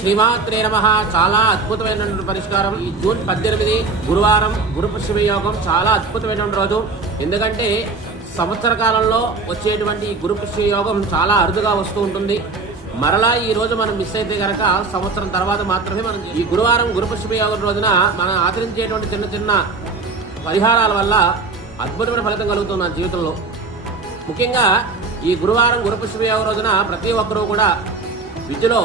శ్రీమాత్రే నమః. చాలా అద్భుతమైనటువంటి పరిష్కారం. ఈ జూన్ 18 గురువారం గురు పుష్య యోగం చాలా అద్భుతమైనటువంటి రోజు. ఎందుకంటే సంవత్సర కాలంలో వచ్చేటువంటి ఈ గురు పుష్య యోగం చాలా అరుదుగా వస్తూ ఉంటుంది. మరలా ఈ రోజు మనం మిస్ అయితే కనుక సంవత్సరం తర్వాత మాత్రమే మనం ఈ గురువారం గురు పుష్య యోగం రోజున మనం ఆచరించేటువంటి చిన్న చిన్న పరిహారాల వల్ల అద్భుతమైన ఫలితం కలుగుతుంది మన జీవితంలో. ముఖ్యంగా ఈ గురువారం గురు పుష్య యోగం రోజున ప్రతి ఒక్కరూ కూడా విద్యలో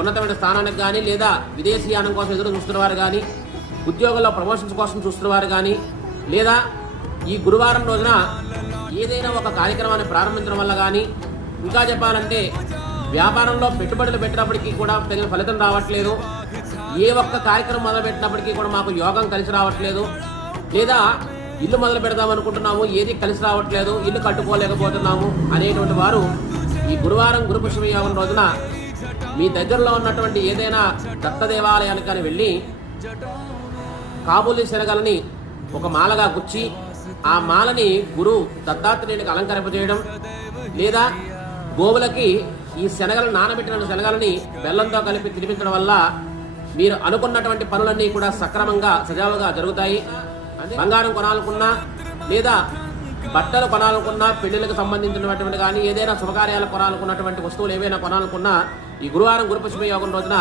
ఉన్నతమైన స్థానానికి కానీ, లేదా విదేశీయానం కోసం ఎదురు చూస్తున్న వారు కానీ, ఉద్యోగంలో ప్రమోషన్స్ కోసం చూస్తున్న వారు కానీ, లేదా ఈ గురువారం రోజున ఏదైనా ఒక కార్యక్రమాన్ని ప్రారంభించడం వల్ల కానీ, ఇంకా చెప్పాలంటే వ్యాపారంలో పెట్టుబడులు పెట్టినప్పటికీ కూడా తగిన ఫలితం రావట్లేదు, ఏ ఒక్క కార్యక్రమం మొదలుపెట్టినప్పటికీ కూడా మాకు యోగం కలిసి రావట్లేదు, లేదా ఇల్లు మొదలు పెడదాం అనుకుంటున్నాము ఏది కలిసి రావట్లేదు, ఇల్లు కట్టుకోలేకపోతున్నాము అనేటువంటి వారు ఈ గురువారం గురు పుష్య యోగం రోజున మీ దగ్గరలో ఉన్నటువంటి ఏదైనా దత్త దేవాలయానికి కానీ వెళ్ళి కాబూలి శనగలని ఒక మాలగా గుచ్చి ఆ మాలని గురు దత్తాత్రేయునికి అలంకరింపజేయడం, లేదా గోవులకి ఈ శనగలు నానబెట్టిన శనగలని బెల్లంతో కలిపి తినిపించడం వల్ల మీరు అనుకున్నటువంటి పనులన్నీ కూడా సక్రమంగా సజావుగా జరుగుతాయి. బంగారం కొనాలనుకున్నా, లేదా బట్టలు కొనాలనుకున్నా, పెళ్లిలకు సంబంధించినటువంటి కానీ ఏదైనా శుభకార్యాలు కొనాలనుకున్నటువంటి వస్తువులు ఏవైనా కొనాలనుకున్నా ఈ గురువారం గురు పుష్య యోగం రోజున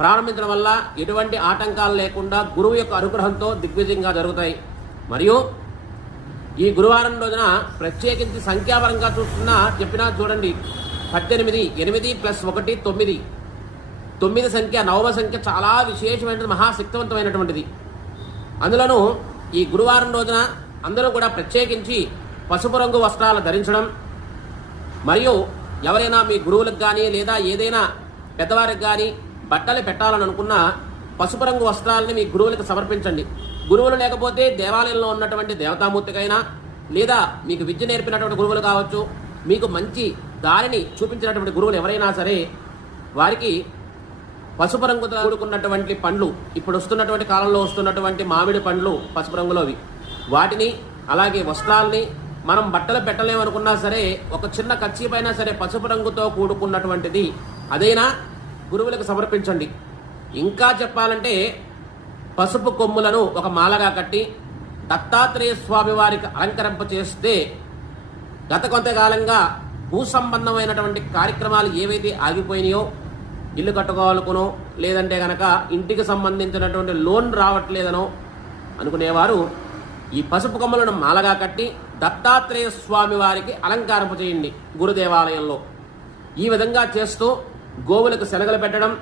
ప్రారంభించడం వల్ల ఎటువంటి ఆటంకాలు లేకుండా గురువు యొక్క అనుగ్రహంతో దిగ్విజయంగా జరుగుతాయి. మరియు ఈ గురువారం రోజున ప్రత్యేకించి సంఖ్యాపరంగా చెప్పినా చూడండి, 18, 8 + 1 9. 9 సంఖ్య, నవమ సంఖ్య చాలా విశేషమైనది, మహాశక్తివంతమైనటువంటిది. అందులోనూ ఈ గురువారం రోజున అందరూ కూడా ప్రత్యేకించి పసుపు రంగు వస్త్రాలు ధరించడం, మరియు ఎవరైనా మీ గురువులకు కానీ, లేదా ఏదైనా పెద్దవారికి కానీ బట్టలు పెట్టాలని అనుకున్నా పసుపు రంగు వస్త్రాలని మీ గురువులకు సమర్పించండి. గురువులు లేకపోతే దేవాలయంలో ఉన్నటువంటి దేవతామూర్తికైనా, లేదా మీకు విద్య నేర్పినటువంటి గురువులు కావచ్చు, మీకు మంచి దారిని చూపించినటువంటి గురువులు ఎవరైనా సరే వారికి పసుపు రంగుతో కూడుకున్నటువంటి పండ్లు, ఇప్పుడు వస్తున్నటువంటి కాలంలో వస్తున్నటువంటి మామిడి పండ్లు పసుపు రంగులోవి, వాటిని అలాగే వస్త్రాలని మనం బట్టలు పెట్టలేమనుకున్నా సరే ఒక చిన్న కచ్చిపైనా సరే పసుపు రంగుతో కూడుకున్నటువంటిది అదైనా గురువులకు సమర్పించండి. ఇంకా చెప్పాలంటే పసుపు కొమ్ములను ఒక మాలగా కట్టి దత్తాత్రేయ స్వామి వారికి అలంకరింప చేస్తే గత కొంతకాలంగా భూ సంబంధమైనటువంటి కార్యక్రమాలు ఏవైతే ఆగిపోయినాయో, ఇల్లు కట్టుకోవాలనుకునో, లేదంటే కనుక ఇంటికి సంబంధించినటువంటి లోన్ రావట్లేదనో అనుకునేవారు ఈ పసుపు కొమ్మలను మాలగా కట్టి దత్తాత్రేయ స్వామి వారికి అలంకారింప చేయండి గురుదేవాలయంలో. ఈ విధంగా చేస్తూ గోవులకు శనగలు పెట్టడం,